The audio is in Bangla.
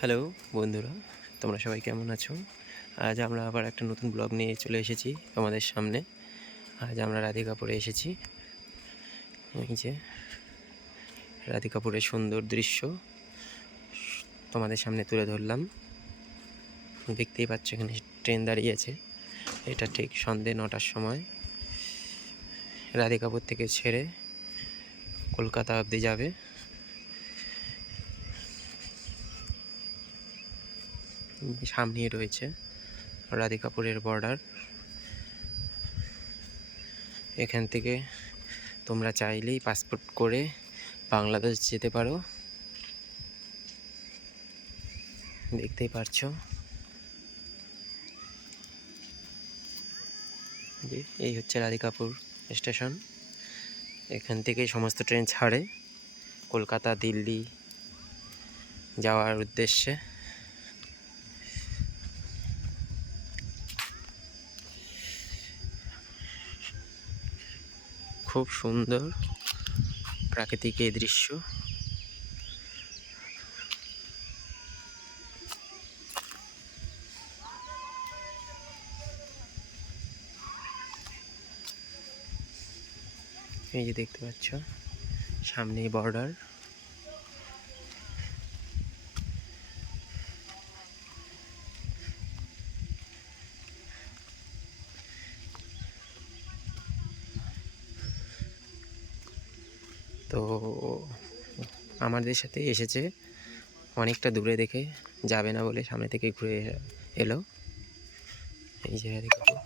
হ্যালো বন্ধুরা, তোমরা সবাই কেমন আছো? আজ আমরা আবার একটা নতুন ব্লগ নিয়ে চলে এসেছি তোমাদের সামনে। আজ আমরা রাধিকাপুরে এসেছি। এই যে রাধিকাপুরের সুন্দর দৃশ্য তোমাদের সামনে তুলে ধরলাম। দেখতেই পাচ্ছ এখানে ট্রেন দাঁড়িয়ে আছে। এটা ঠিক সন্ধ্যে 9টার সময় রাধিকাপুর থেকে ছেড়ে কলকাতা অবধি যাবে। সামনেই রয়েছে রাধিকাপুরের বর্ডার। এখান থেকে তোমরা চাইলেই পাসপোর্ট করে বাংলাদেশ যেতে পারো। দেখতেই পারছো যে এই হচ্ছে রাধিকাপুর স্টেশন। এখান থেকেই সমস্ত ট্রেন ছাড়ে কলকাতা, দিল্লি যাওয়ার উদ্দেশ্যে। খুব সুন্দর প্রাকৃতিক এই দৃশ্য। এই যে দেখতে পাচ্ছ সামনেই বর্ডার। তো আমাদের সাথে এসেছে, অনেকটা দূরে দেখে যাবে না বলে সামনে থেকে ঘুরে এলো। এই যে রাধিকাপুর।